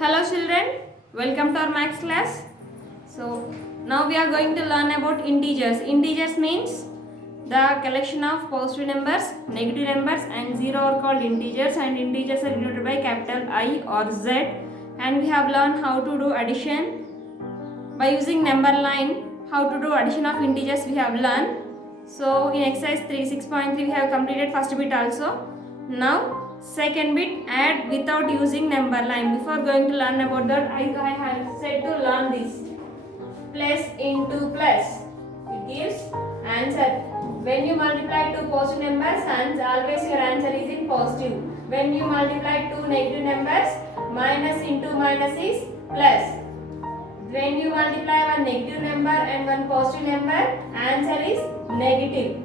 Hello children, welcome to our maths class. So now we are going to learn about integers. Integers means the collection of positive numbers, negative numbers and zero are called integers, and integers are denoted by capital I or Z. And we have learned how to do addition by using number line. How to do addition of integers we have learned. So in exercise 6.3 we have completed first bit also. Now second bit, add without using number line. Before going to learn about that, I have said to learn this. Plus into plus, it gives answer. When you multiply two positive numbers, and always your answer is in positive. When you multiply two negative numbers, minus into minus is plus. When you multiply one negative number and one positive number, answer is negative.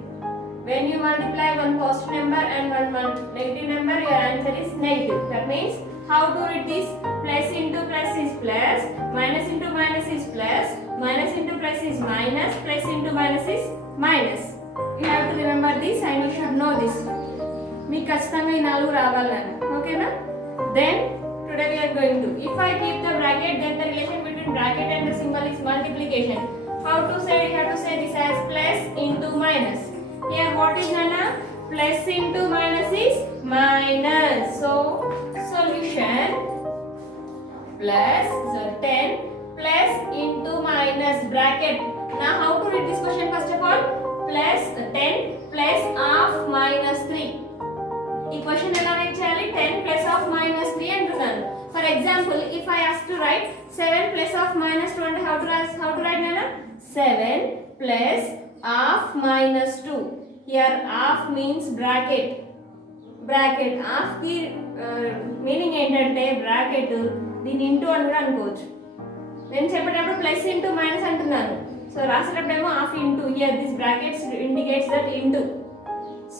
When you multiply one positive number and one negative number, your answer is negative. That means how to read this? Plus into plus is plus, minus into minus is plus, minus into plus is minus, plus into minus is minus. You have to remember this and you should know this. మీకు ఖచ్చితంగా ఈ నాలుగు రావాలని, ఓకేనా? Then today we are going to, if I keep the bracket, then the relation between bracket and the symbol is multiplication. How to say? You have to say this as plus into minus. Here what is Nana? Plus into minus is minus. So solution plus 10 plus into minus bracket. Now how to read this question first of all? Plus 10 plus of minus 3. ఈ question ఎలా right చేయాలి? 10 plus of minus 3 అంటున్నాను. For example, if I ask to write 7 plus of minus 2 అంటే how to write Nana? 7 plus of minus 2. Here of means bracket. Bracket of కి meaning ఏంటంటే bracket, దీని into అని కూడా అనుకోవచ్చు. నేను చెప్పేటప్పుడు ప్లస్ ఇంటూ మైనస్ అంటున్నాను. సో రాసేటప్పుడేమో of into. Here this brackets indicates that into.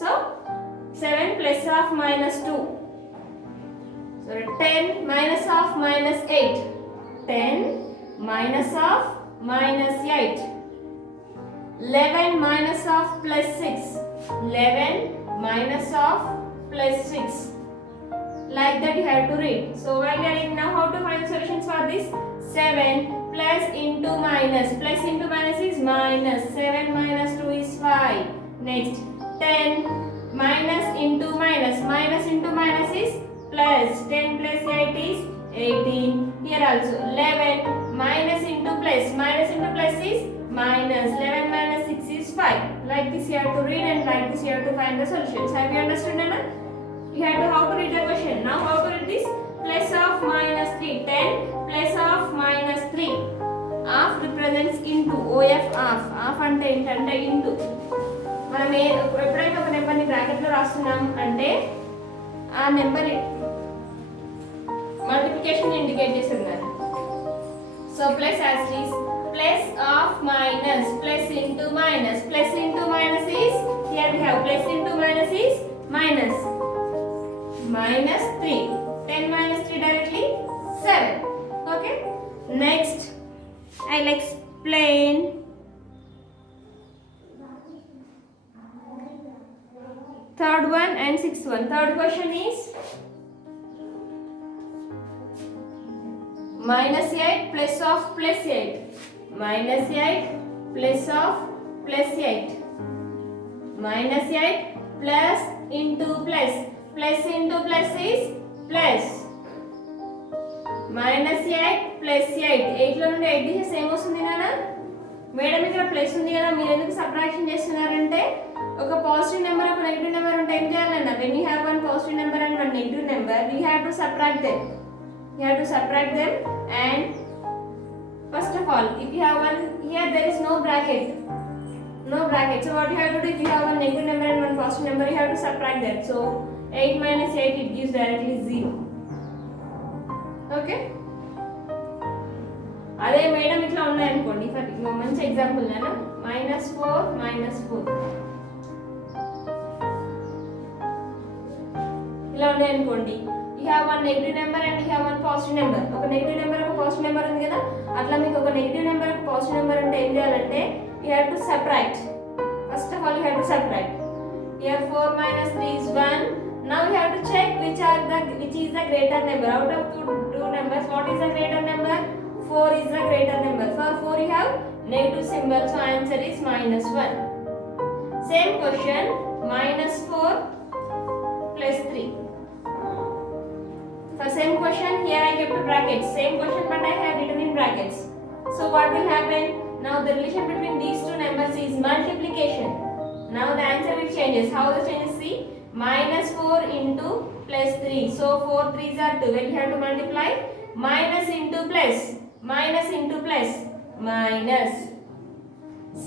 So 7 plus of minus 2. So 10 minus of minus 8. 10 minus of minus 8. 11 minus of plus 6. 11 minus of plus 6. Like that you have to read. So while you are reading, now how to find solutions for this? 7 plus into minus. Plus into minus is minus. 7 minus 2 is 5. Next 10 minus into minus. Minus into minus is plus. 10 plus 8 is 18. Here also 11 minus into plus. Minus into plus is minus. 11 minus 6 is 5. Like this you have to read, and like this you have to find the solutions. Have you understood, Nana? You have to how to read the question. Now how to read this? Plus of minus 3. 10 plus of minus 3. Of represents into. OF of. Of అంటే ఏంటంటే into. మనం ఎప్పుడైతే ఒక నెంబర్ని బ్రాకెట్లో రాస్తున్నాం అంటే ఆ నెంబర్ మల్టిప్లికేషన్ ఇండికేట్ చేస్తున్నారు. So plus as is plus of minus. Plus into minus. Plus into minus is, here we have plus into minus is minus. Minus 3. 10 minus 3 directly 7. Okay. Next I'll explain third one and sixth one. Third question is minus 8 plus of plus 8. Minus 8 plus of plus 8. Minus 8 plus into plus. Plus into plus is plus. Minus 8 plus 8. 8 లో నుండి 8 తీసేస్తే ఏమొస్తుంది నాన్న? Madam ఇక్కడ plus ఉంది కదా, మీరు ఎందుకు సబ్ట్రాక్షన్ చేస్తున్నారంటే ఒక పాజిటివ్ నెంబర్ ఒక నెగిటివ్ నెంబర్ ఉంటే ఏం చేయాలన్నా? when you have one positive number and one negative number, you have to subtract them. You have to subtract them, and first of all, if you have one here, there is no bracket. No bracket. So what you have to do, if you have one negative number and one positive number, you have to subtract that. So 8 minus 8, it gives directly 0. Okay? అదే madam ఇట్లా ఉన్నాయనుకోండి, for మంచి example నేను -4 -4 ఇలా ఉన్నాయనుకోండి. You have one negative number and you have one positive number. ఒక negative number ఒక positive number ఉంది కదా, అట్లా మీకు ఒక నెగిటివ్ నెంబర్ ఒక పాజిటివ్ నెంబర్ ఉంటే ఏం చేయాలంటే you have to subtract. First of all you have to subtract. Here 4 minus 3 is 1. Now we have to check which is the greater number. Out of two numbers, what is the greater number? 4 is the greater number. For 4 you have negative symbol, so answer is minus 1. Same question, minus 4 plus 3. For same question, here I kept brackets. Same question but I have written in brackets. So what will happen? Now the relation between these two numbers is multiplication. Now the answer will changes. How the changes? See, minus 4 into plus 3. So 4 3s are 2. When you have to multiply, minus into plus, minus into plus, minus.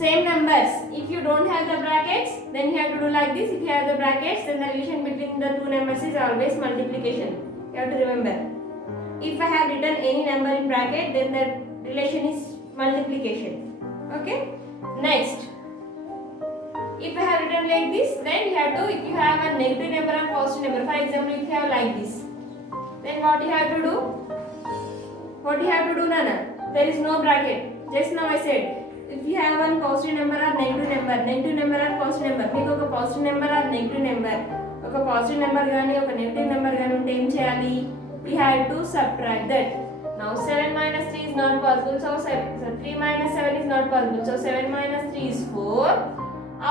Same numbers. If you don't have the brackets, then you have to do like this. If you have the brackets, then the relation between the two numbers is always multiplication. You have to remember. If I have written any number in bracket, then the relation is multiplication. Okay? Next. If I have written like this, then you have to, if you have a negative number and positive number, for example, if you have like this, then what you have to do? What you have to do, Nana? There is no bracket. Just now I said, if you have one positive number or negative number or positive number, మీకు ఒక positive number or negative number, ఒక positive number గాని ఒక negative number గాని ఉంటే ఏం చేయాలి? We have to subtract that. Now 7 minus 3 is not possible, so 3 minus 7 is not possible, so 7 minus 3 is 4.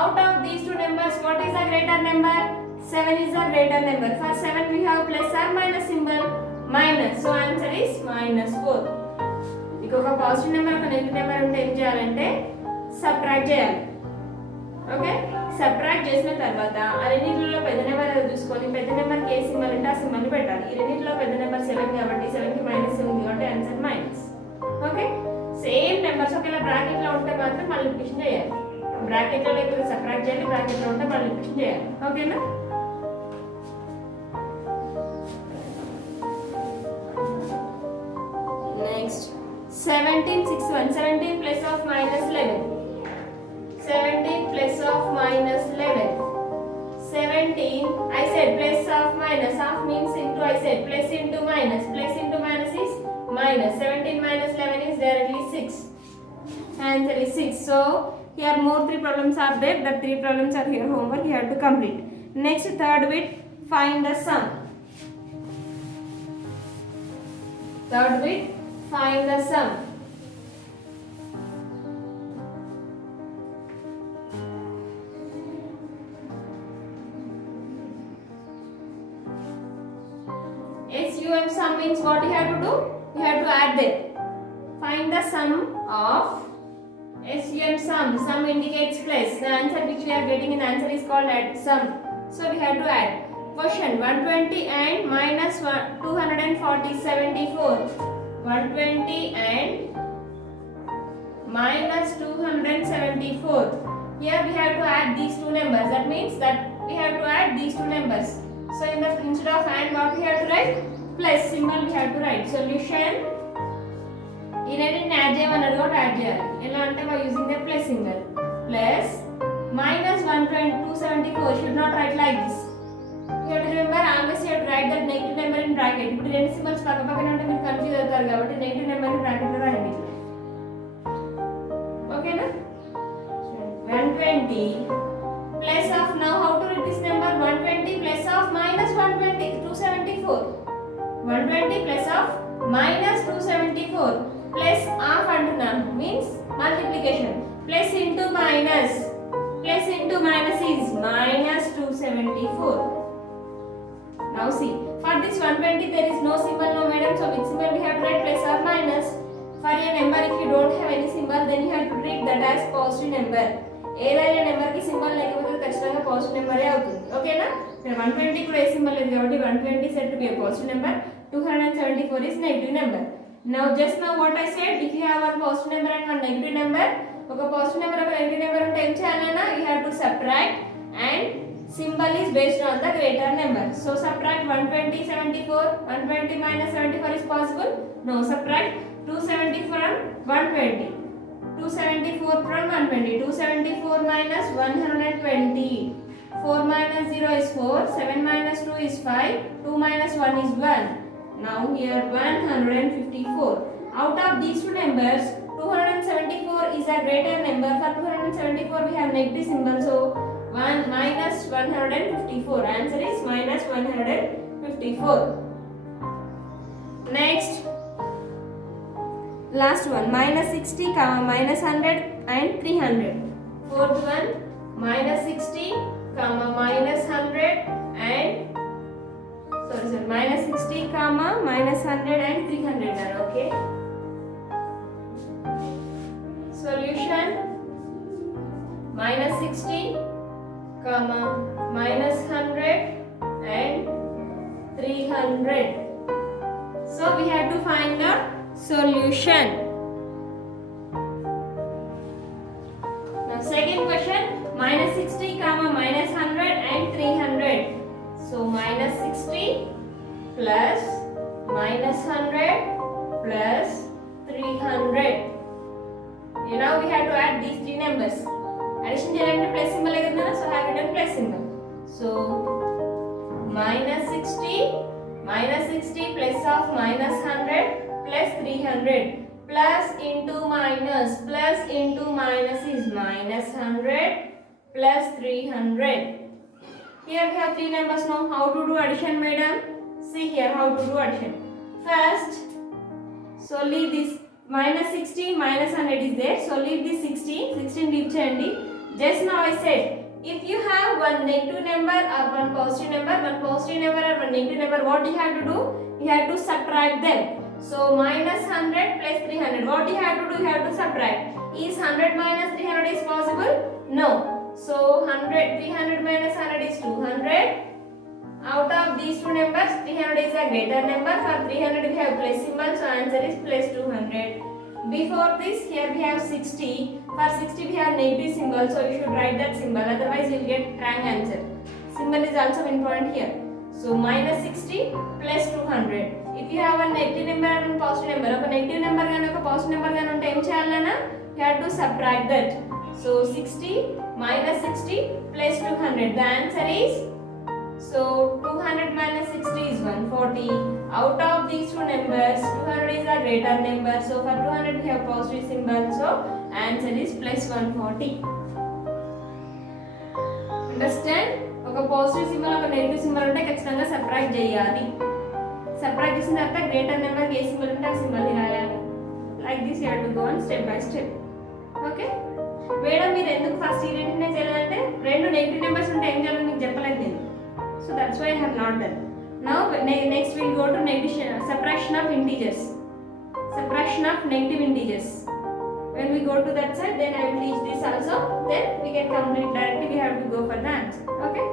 Out of these two numbers, what is the greater number? 7 is the greater number. For 7 we have plus or minus symbol, minus, so answer is minus 4. మీకు ఒక positive number ఒక negative number ఉంటే ఏం చేయాలంటే subtract చేయాలి. Okay, subtract చేసిన తర్వాత ఆ రెండింటిలో పెద్ద నెంబర్ చూసుకొని పెద్ద నెంబర్కి ఏ సింబల్ ఉంటే ఆ సింబల్ని పెట్టాలి. ఈ రెండింటిలో పెద్ద నెంబర్ 7 కాబట్టి 7కి మైనస్ ఉంది కాబట్టి answer minus. Okay, same numbers ఒకవేళ బ్రాకెట్లో ఉంటే మాత్రం మల్టిప్లికేషన్ చేయాలి. బ్రాకెట్లో లేకపోతే సబ్ట్రాక్ట్ చేయాలి, బ్రాకెట్లో ఉంటే మల్టిప్లికేషన్ చేయాలి. ఓకేనా? Next 17 6 1 17 plus of minus 11 17 plus of minus 11 17 I said plus of minus, half means into, I said plus into minus is minus. 17 minus 11 is directly 6. Answer is 6. So here more 3 problems are there. The 3 problems are here, homework you have to complete. Next, third bit, find the sum. Third bit, find the sum. SUM sum means what you have to do? You have to add them. Find the sum of SUM sum. Sum indicates plus. The answer which we are getting in the answer is called add sum. So we have to add. Question 120 and minus 240 74. 120 and minus 274. Here we have to add these two numbers. That means that we have to add these two numbers. So in the instead of and what we have to write? Plus symbol we have to write. Solution. In any add చేయమన్నాడు కాబట్టి add చేయాలి. ఎలా అంటే by using the plus symbol. Plus minus 274 should not write like this. You have to remember always you have to write that negative number in bracket. ఇప్పుడు రెండు symbols పక్క పక్కన ఉంటే మీరు కన్ఫ్యూజ్ అవుతారు కాబట్టి నెగటివ్ నెంబర్ ని బ్రాకెట్ లో రాయండి. ఓకేనా? 120 plus of, now how to write this number? 120 plus of minus 120 274. 120 plus of minus 274 plus half antunam means multiplication. Plus into minus is minus 274. Now see, for this 120 there is no symbol, no madam, so which symbol we have to write? Plus or minus. For a number if you don't have any symbol, then you have to treat that as positive number. ఏదైనా నెంబర్కి symbol లేకపోతే ఖచ్చితంగా positive నెంబరే అవుతుంది. ఓకేనా? 120 కూడా ఏ symbol లేదు కాబట్టి 120 set to be A positive number, 274 is negative number. Now just now what I said, if you have one positive number and one negative number, ఒక పాజిటివ్ నెంబర్ ఒక నెగటివ్ నెంబర్ ఉంటే ఏం చేయాలన్నా you have to subtract and symbol is based on the greater number. So subtract 120 74, 120 minus 74 is possible? No, subtract 270 from 120. 274 from 120. 274 minus 120. 4 minus 0 is 4. 7 minus 2 is 5. 2 minus 1 is 1. Now here 154. Out of these two numbers, 274 is a greater number. For 274 we have negative symbol. So 1 minus 154. Answer is minus 154. Next, last one minus 60 comma minus 100 and 300. Fourth one minus 60 comma minus 100 and minus 60 comma minus 100 and 300 are okay. Solution minus 60 comma minus 100 and 300. So we have to find the solution. Now second question minus 60 comma minus 100 and 300. So minus 60 plus minus 100 plus 300. Now we have to add these three numbers. Addition cheyalante plus symbol agada, so I have written plus symbol. So minus 60 plus of minus 100 plus 300 plus into minus is minus 100 plus 300. Here we have three numbers now. How to do addition, madam? See here how to do addition. First, so leave this minus 60 minus 100 is there. So leave this 16 leave cheyandi. Just now I said if you have one negative number or one positive number or one negative number, what you have to do? You have to subtract them. So minus 100 plus 300. What you have to do? You have to subtract. Is 100 minus 300 is possible? No. So 300 minus 100 is 200. Out of these two numbers, 300 is a greater number. For 300 we have plus symbol, so answer is plus 200. Before this, here we have 60. For 60 we have negative symbol, so you should write that symbol. Otherwise you will get wrong answer. Symbol is also important here. So minus 60 plus 200. If you have a negative number and a positive number, ఒక negative number గాని ఒక positive number గాని ఉంటే ఏం చేయాలన్నా? You have to subtract that. So 60 minus 60 plus 200. The answer is, so 200 minus 60 is 140. Out of these two numbers, 200 is a greater number. So for 200 we have positive symbol. So answer is plus 140. Understand? ఒక positive symbol ఒక negative symbol ఉంటే ఖచ్చితంగా subtract చేయాలి. Subtract చేసిన తర్వాత greater number ఏ symbol ఉంటే ఆ symbol ని రాయాలి. Like this you have to go on step by step. Okay madam మీరు ఎందుకు ఫస్ట్ ఈ రెండింటినే చేయాలంటే రెండు నెగటివ్ నెంబర్స్ ఉంటే ఏం చేయాలో మీకు చెప్పలేదు నేను. So that's why I have not done. Now next will go to subtraction of integers. Subtraction of negative integers. When we go to that side, then I will teach this also. Then we can complete directly. We have to go for the answer. Okay.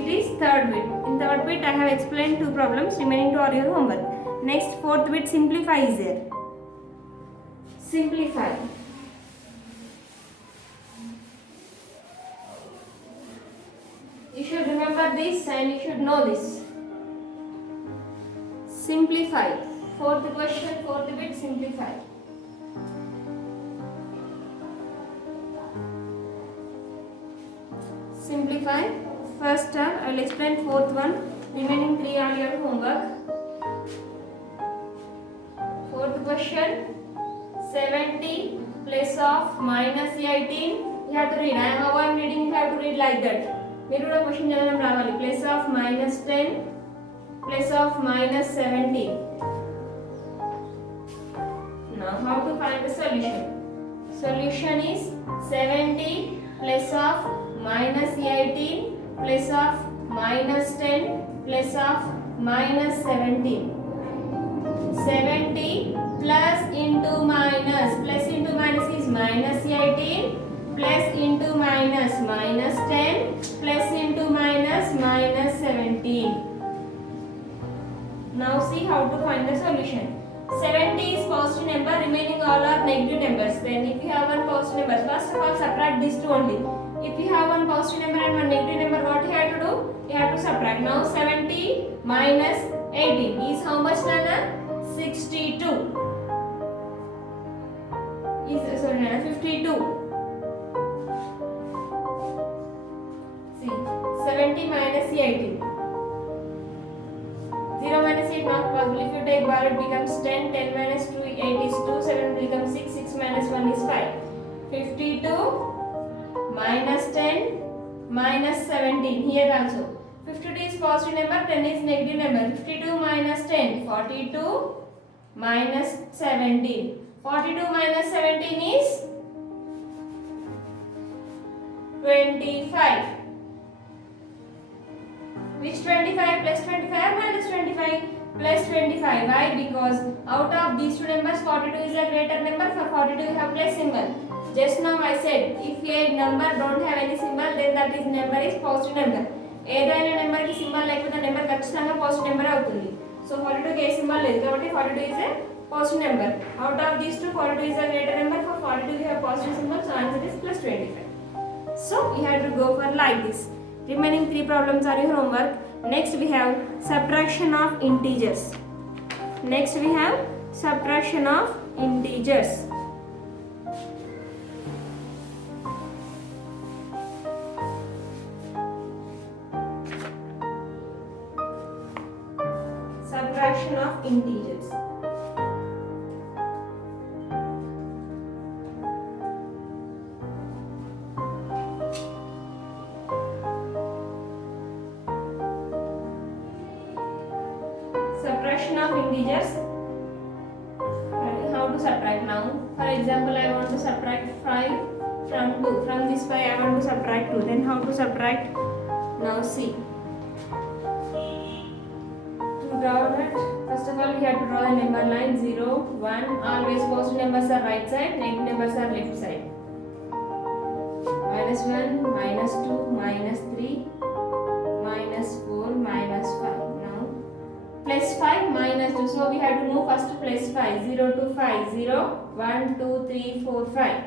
It is third bit. In third bit, I have explained two problems. Remaining two are your homework. Next, fourth bit, simplify is there. Simplify. You should remember this and you should know this. Simplify. Fourth question, fourth bit, simplify. Simplify. First, I will explain fourth one. Remaining three are your homework. Fourth question. 70 plus of minus 18. You have to read. How I am reading, you have to read like that. మీరు కూడా question చదవడం రావాలి. Plus of minus 10 plus of minus 17. Now how to find the solution? Solution is 70 plus of minus 18 plus of minus 10 plus of minus 17. 70 plus into minus is minus 18 plus into minus 10 plus into minus 17. Now see how to find the solution. 70 is positive number, remaining all are negative numbers. Then if you have one positive number, first of all subtract these two only. If you have one positive number and one negative number, what you have to do? You have to subtract. Now 70 minus 18 is how much, Nana? 62. Sorry, Nana, 52. See, 70 minus 18. 0 minus 8 not possible. If you take bar, it becomes 10. 10 minus 2, 8 is 2. 7 becomes 6. 6 minus 1 is 5. 52 minus 10 minus 17. Here also. 52 is positive number, 10 is negative number. 52 minus 10, 42 minus 17. 42 minus 17 is 25. Which 25 plus 25 or minus 25? Plus 25. Why? Because out of these two numbers 42 is a greater number. For 42 you have plus symbol. Just now I said if a number don't have any symbol then that is number is positive number. ఏదైనా number కి symbol లేకపోతే number ఖచ్చితంగా positive number అవుతుంది. So 42 కి ఏ symbol లేదు కాబట్టి 42 is a positive number. Out of these two 42 is a greater number. For 42 we have positive symbol, so answer is plus 25. So we have to go for like this. Remaining 3 problems are your homework. Next we have subtraction of integers. Next we have subtraction of integers. Subtraction of integers. Subtraction of integers. How to subtract now? For example, I want to subtract 5 from 2. From this 5 I want to subtract 2. Then how to subtract? Now see. To draw that, first of all we have to draw the number line 0, 1. Always positive numbers are right side, negative numbers are left side. Minus 1, minus 2, minus 3, minus 4, minus 5. Now plus 5 minus 2, so we have to move first to plus 5. 0 to 5, 0, 1, 2, 3, 4, 5.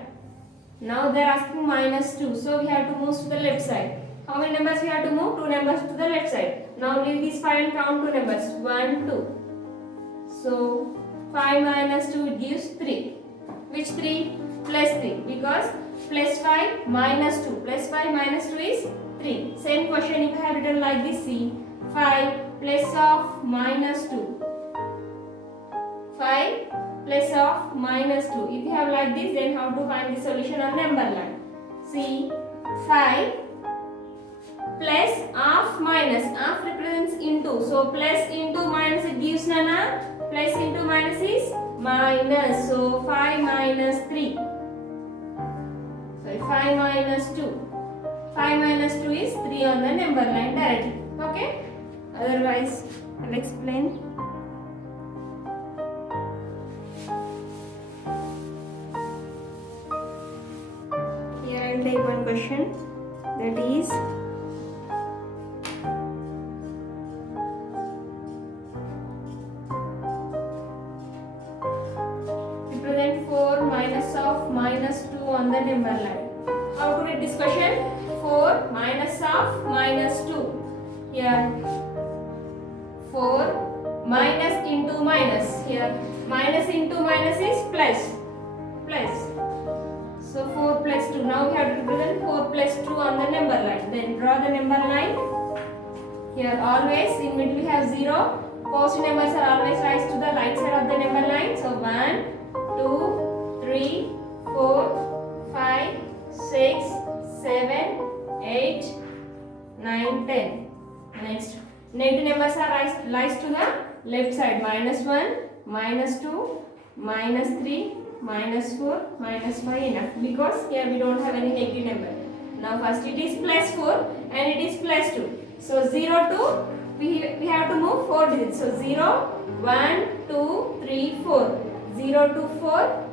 Now they are asking minus 2, so we have to move to the left side. How many numbers we have to move? 2 numbers to the left side. Now leave these 5 and count 2 numbers. 1, 2. So 5 minus 2 gives 3. Which 3? Plus 3. Because plus 5 minus 2. Plus 5 minus 2 is 3. Same question if I have written like this. See. 5 plus of minus 2. 5 plus of minus 2. If you have like this, then how to find the solution on number line? See. 5 plus of minus. Of represents into. So plus into minus it gives nana. Plus into minus is minus. So 5 minus 3. Sorry, 5 minus 2. 5 minus 2 is 3 on the number line directly. Okay? Otherwise, I'll explain. Here I'll take one question. That is represent 4 minus of minus 2 on the number line. How to read this question? 4 minus of minus 2. Here 4 minus into minus. Here minus into minus is plus. Plus. So 4 plus 2. Now we have to represent 4 plus 2 on the number line. Then draw the number line. Here always in middle we have 0. Positive numbers are always rise to the right side of the number line. So 1, 2, 3, 4, 5, 6, 7, 8, 9, 10. Next. Negative numbers are rise to the left side. Minus 1, minus 2, minus 3, minus 4, minus 5 enough. Because here we don't have any negative number. Now first it is plus 4 and it is plus 2. So 0 to, we have to move 4 digits. So 0, 1, 2, 3, 4. 0 to 4.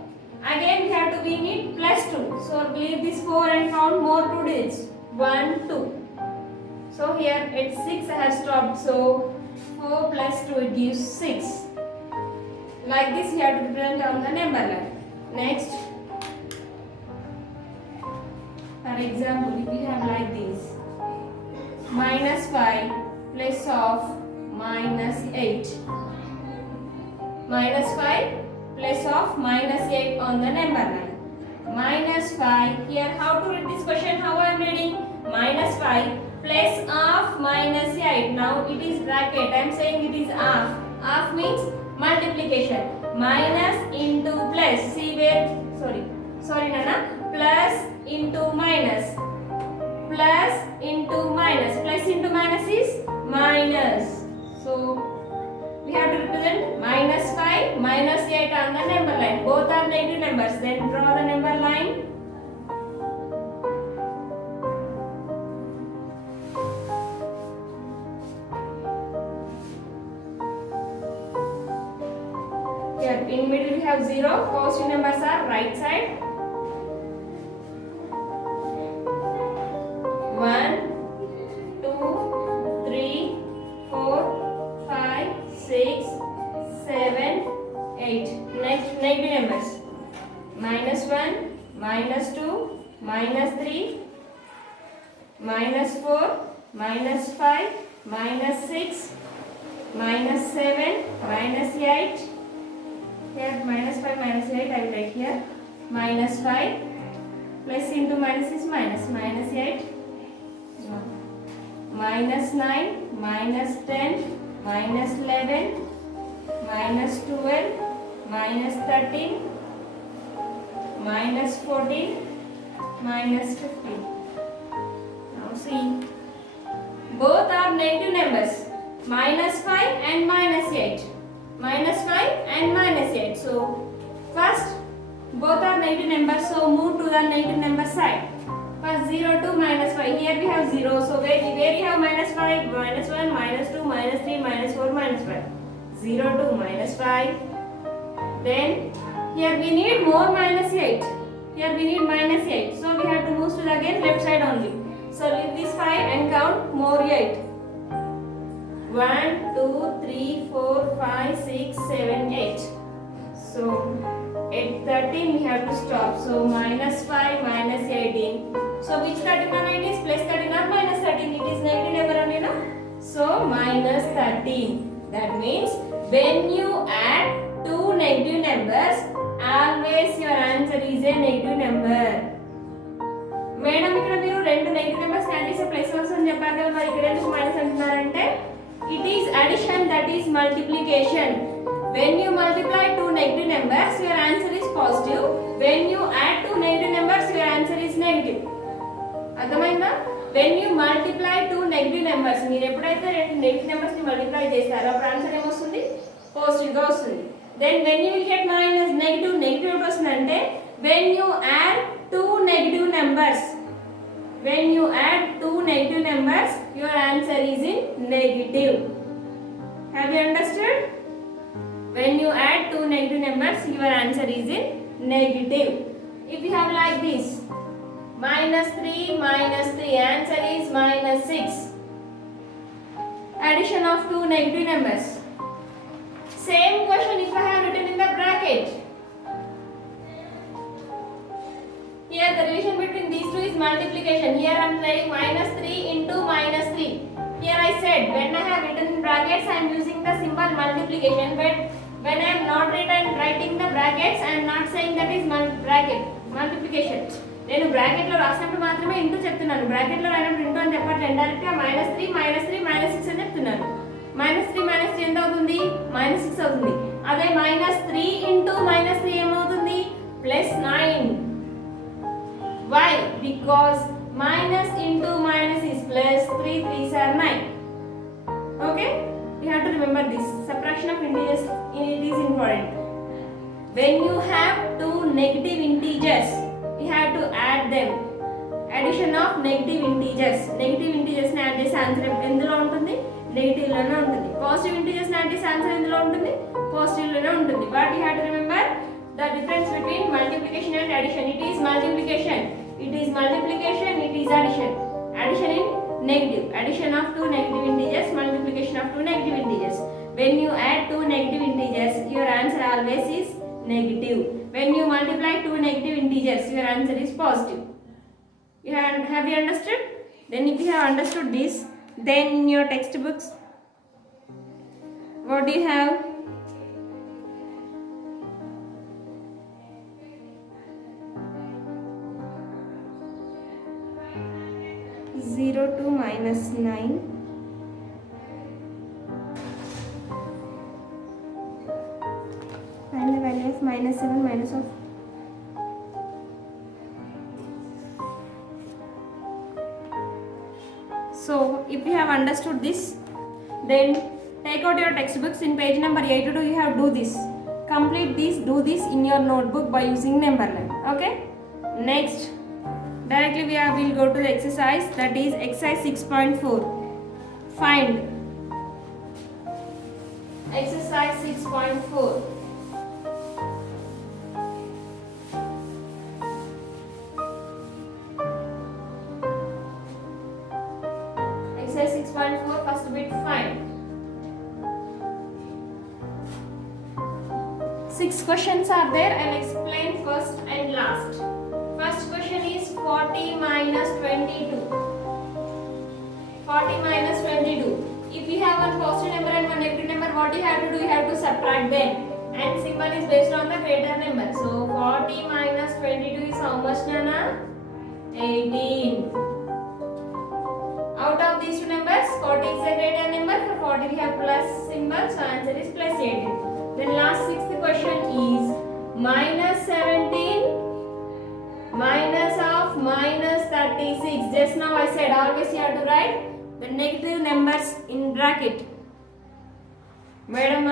Again we need plus 2. So leave this 4 and count more 2 digits. 1, 2. So here at 6 I have stopped. So 4 plus 2 it gives 6. Like this you have to represent on the number line. Next. For example, if we have like this. Minus 5 plus of minus 8. Minus 5 plus of minus 8 on the number line. Minus 5. Here how to read this question? How I am reading? Minus 5 plus of minus 8. Now it is bracket. I am saying it is half. Half means multiplication. Minus into plus. See where? Sorry Nana. Plus into minus. Plus into minus. Plus into minus is minus. So we have to represent minus 5, minus 8 on the number line. Both are negative numbers. Then draw the number line. Here in middle we have 0. Positive numbers are right side. 1, 2, 3, 4, 5, 6, 7, 8. Next negative numbers. Minus 1, minus 2, minus 3, minus 4, minus 5, minus 6, minus 7, minus 8. Here minus 5, minus 8 I will write here. Minus 5 plus into minus is minus. Minus 8. Minus 9, minus 10, minus 11, minus 12, minus 13, minus 14, minus 15. Now see, both are negative numbers. Minus 5 and minus 8. Minus 5 and minus 8. So, first both are negative numbers, so move to the negative number side. First 0 to minus 5. Here we have 0. So where we have minus 5, minus 1, minus 2, minus 3, minus 4, minus 5. 0 to minus 5. Then here we need more minus 8. Here we need minus 8. So we have to move to the again left side only. So leave this 5 and count more 8. 1, 2, 3, 4, 5, 6, 7, 8. So at 13 we have to stop. So minus 5, minus 18. So which 13 it is? Plus 13 or minus 13? It is negative number only, no? So minus 13. That means when you add two negative numbers, always your answer is a negative number. Madam ఇక్కడ మీరు రెండు negative numbers add చేస్తే plus వస్తుంది చెప్పారు కదా, మరి ఇక్కడ ఎందుకు మైనస్ అంటున్నారంటే it is addition, that is multiplication. When you multiply two negative numbers, your answer is positive. When you add two negative numbers, your answer is negative. అర్థమైందా? When you multiply two negative numbers, మీరు ఎప్పుడైతే రెండు negative numbers ని multiply చేస్తారో అప్పుడు answer ఏమొస్తుంది? Positive గా వస్తుంది. Then when you will get minus negative ఎప్పుడు వస్తుందంటే when you add two negative numbers. When you add two negative numbers, your answer is in negative. Have you understood? When you add two negative numbers, your answer is in negative. If you have like this, minus 3, answer is minus 6. Addition of two negative numbers. Same question if I have written in the bracket. Here the relation between these two is multiplication. Here I am writing minus 3 into minus 3. Here I said when I have written in brackets I am using the symbol multiplication, but when I am not writing the brackets I am not saying that is bracket multiplication. నేను bracket లో రాసినప్పుడు మాత్రమే into చెప్తున్నాను. Bracket లో రాసినప్పుడు into అని చెప్పట్లేదు, direct గా minus 3, minus 6 అని చెప్తున్నాను. minus 3 ఎంత అవుతుంది? minus 6 అవుతుంది. అదే minus 3 into minus 3 ఏమవుతుంది? plus 9. Why? Because minus into minus is plus, 3 3s are 9. Okay? You have to remember this. Subtraction of integers, it is important. When you have two negative integers, you have to add them. Addition of negative integers. Negative integers ని add చేసే answer ఎందులో ఉంటుంది? Negative లోనే ఉంటుంది. Positive integers ని add చేసే answer ఎందులో ఉంటుంది? పాజిటివ్ లోనే ఉంటుంది. But you have to remember the difference between multiplication and addition. It is multiplication. It is multiplication. It is addition. Addition in negative. Addition of two negative integers. Multiplication of two negative integers. When you add two negative integers, your answer always is negative. When you multiply two negative integers, your answer is positive. Have you understood? Then if you have understood this, then in your textbooks, what do you have? Zero to minus 9. Find the value of minus 7 minus of. So if you have understood this, then Take out your textbooks in page number 82. You have do this. Complete this. Do this in your notebook by using number line. Okay. Next, directly will go to the exercise, that is exercise 6.4. Find. Exercise 6.4. Exercise 6.4, first bit, find. 6 questions are there. I'll explain first and last. First question is 40 minus 22. 40 minus 22. If you have one positive number and one negative number, what you have to do? You have to subtract them. And symbol is based on the greater number. So 40 minus 22 is how much, Nana? 18. Out of these two numbers, 40 is a greater number. For 40 we have plus symbol, so answer is plus 18. Then last sixth question is minus 17 minus of minus 36. Just now I said always you have to write the negative numbers in bracket. Madam,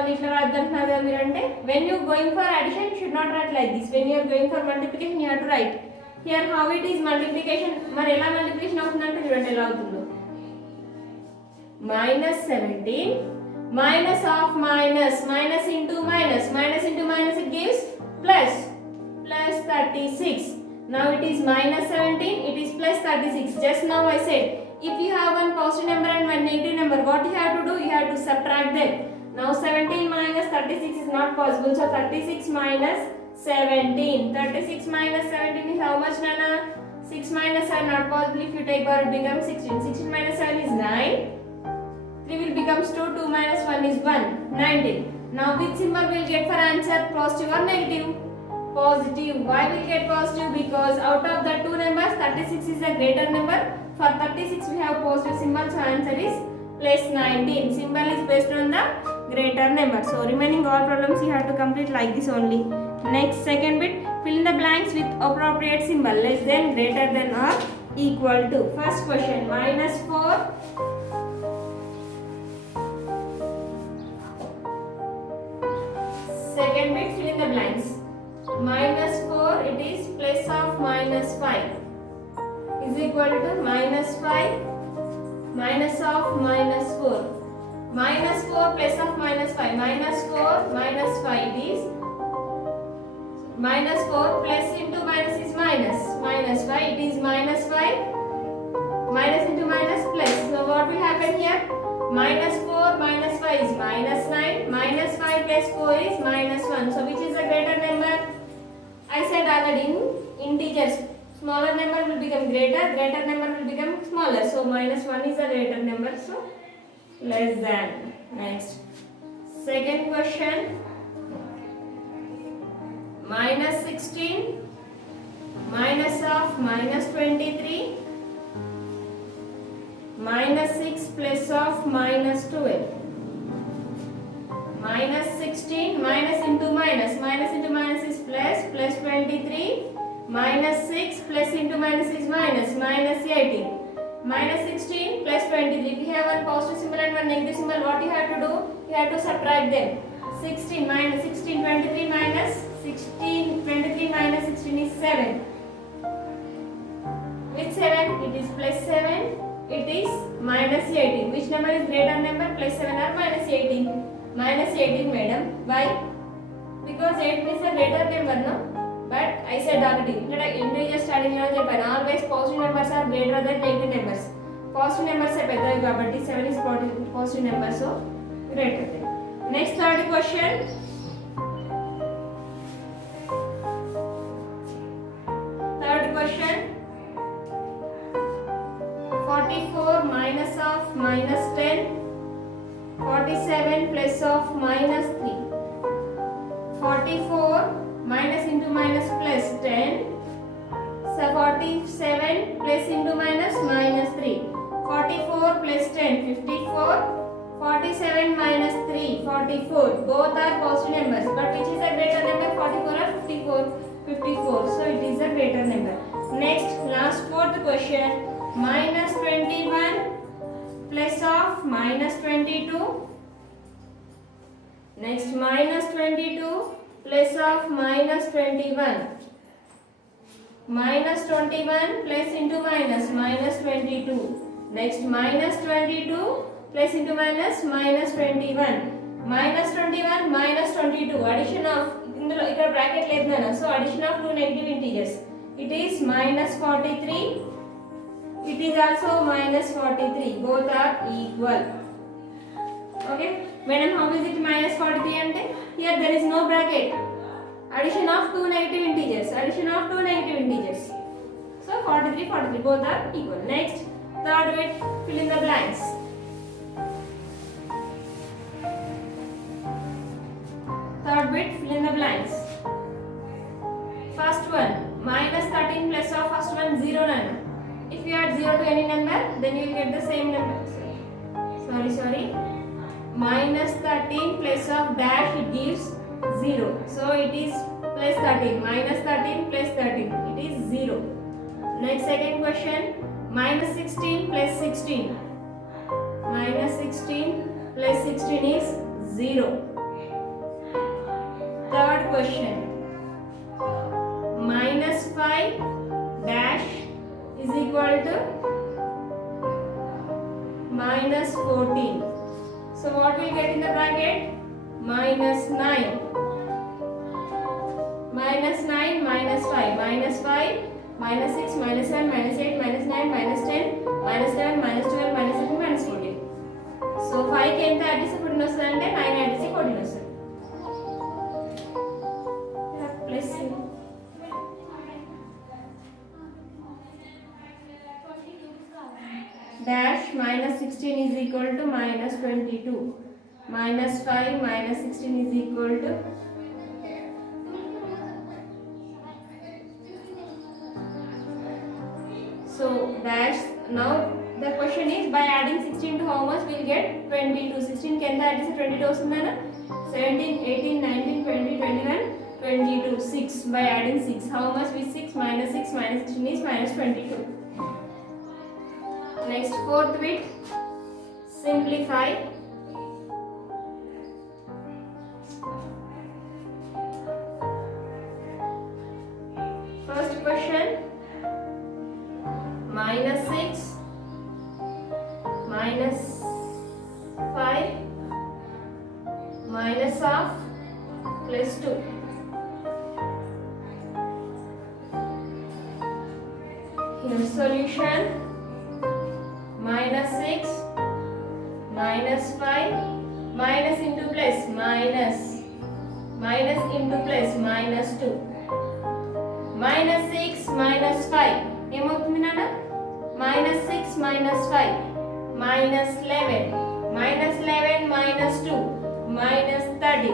when you going for addition, you should not write like this. When you are going for multiplication, you have to write. Here how it is multiplication. Multiplication of minus 17 minus of minus, minus into minus, minus into minus it gives plus, plus 36. Now it is minus 17, it is plus 36. Just now I said, if you have one positive number and one negative number, what you have to do? You have to subtract them. Now 17 minus 36 is not possible. So 36 minus 17. 36 minus 17 is how much, Nana? 6 minus 7 not possible. If you take out, it becomes 16. 16 minus 7 is 9. 3 will becomes 2. 2 minus 1 is 1. 19. Now which symbol will get for answer? Positive or negative? Positive. Why will get positive? Because out of the two numbers, 36 is a greater number. For 36 we have positive symbol, so answer is plus 19. Symbol is based on the greater number. So remaining all problems you have to complete like this only. Next, second bit, fill in the blanks with appropriate symbol, less than, greater than or equal to. First question, minus 4. Second bit, fill in the blanks. Minus 4, it is plus of minus 5 is equal to minus 5 minus of minus 4. Minus 4 plus of minus 5. Minus 4 minus 5 is minus 4 plus into minus is minus. Minus 5, it is minus 5. Minus into minus plus. So what will happen here? Minus 4 minus 5 is minus 9. Minus 5 plus 4 is minus 1. So which is a greater number? I said already in integers. Smaller number will become greater, greater number will become smaller. So minus 1 is a greater number. So less than. Next. Second question. Minus 16 minus of minus 23 minus 6 plus of minus 12. Minus 16 minus into minus. Minus into minus is plus. Plus 23 minus 6 plus into minus is minus. Minus 18. Minus 16 plus 23. If you have one positive symbol and one negative symbol, what you have to do? You have to subtract them. 16 minus 16, 23 minus 16, 23 minus 16 is 7. With 7, it is plus 7, it is minus 18. Which number is greater number? Plus 7 or minus 18? Minus 18, madam. Why? Because 8 is a greater number, no? But I said already, integer starting always positive numbers are greater than negative numbers. Positive numbers are better, but 7 is positive number, so greater than. Next, third question. Third question. 44 minus of minus 10. 47 plus of minus 3. 44 minus into minus plus 10. So 47 plus into minus minus 3. 44 plus 10, 54. 47 minus 3, 44. Both are positive numbers. But which is a greater number? 44 or 54? 54. So it is a greater number. Next, last fourth question. Minus 21 plus of minus 22 plus of minus 21. Minus 21 plus into minus, minus 22. Next minus 22 plus into minus, minus 21. Minus 21 minus 22. Addition of, ఇక్కడ bracket లేదు నాన్న. So addition of two negative integers. It is minus 43. It is also minus 43. Both are equal. Okay. Madam, how is it minus 43 ante? Here there is no bracket. Addition of two negative integers. Addition of two negative integers. So 43, 43. Both are equal. Next, third bit, fill in the blanks. Third bit, fill in the blanks. First one, minus 13 plus of first one 0 nana. If you add 0 to any number, then you will get the same number. Sorry. Minus 13 plus of dash, it gives 0. So it is plus 13. Minus 13 plus 13. It is 0. Next, second question. Minus 16 plus 16. Minus 16 plus 16 is 0. Third question. Minus 5 dash is equal to minus 14. So what will get in the bracket? Minus 9. Minus 9 minus 5. Minus 5, minus 6, minus 7, minus 8, minus 9, minus 10, minus 11, minus 12, minus 13, minus 14. So 5 కి ఎంత add చేస్తే 14 వస్తుంది అంటే 9 add చేసి 14 వస్తుంది. Plus dash minus 16 is equal to minus 22. Minus 5 minus 16 is equal to so dash. Now the question is, by adding 16 to how much we will get 22. 16 can add is 22 osundana. 17, 18, 19, 20, 21, 22. 6 by adding 6. How much is 6 minus 6 minus 16 is minus 22. Next, fourth bit, simplify. First question, minus 6 minus 5 minus of plus 2. Here solution. Minus 6 minus 5 minus into plus minus into plus minus 2. Minus 6 minus 5 ఏమవుతుంది నాన్న? Minus 6 minus 5 minus 11 minus 11 minus 2 minus 30.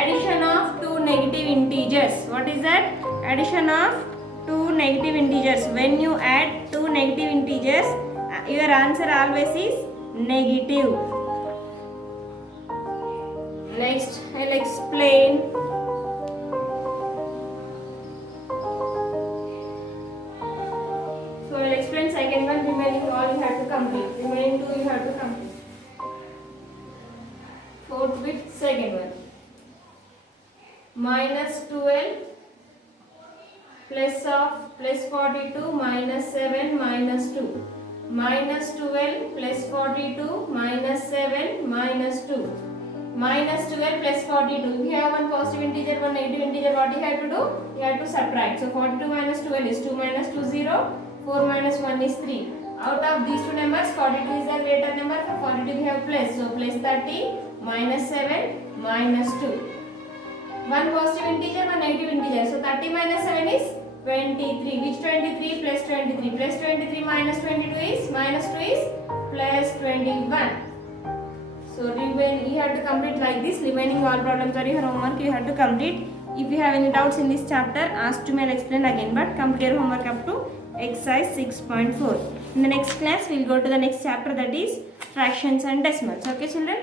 Addition of two negative integers. What is that? Addition of two negative integers. When you add two negative integers, your answer always is negative. Next, I'll explain. So I'll explain second one. Remaining all you have to complete. Remaining two you have to complete. Fourth bit, second one. Minus 12 plus of plus 42 minus 7 minus 2. Minus 12 plus 42 minus 7 minus 2. Minus 12 plus 42. If you have one positive integer, one negative integer, what you have to do? You have to subtract. So 42 minus 12 is 2 minus 2 0. 4 minus 1 is 3. Out of these two numbers, 42 is the greater number. For 42 we have plus. So plus 30 minus 7 minus 2. One positive integer, one negative integer. So 30 minus 7 is 23. Which 23 plus 23? Plus 23 minus 22 is minus 2 is plus 21. So you have to complete like this. Remaining all problems are your homework. You have to complete. If you have any doubts in this chapter, ask to me, I'll explain again. But complete your homework up to exercise 6.4. In the next class, we will go to the next chapter, that is fractions and decimals. Okay children?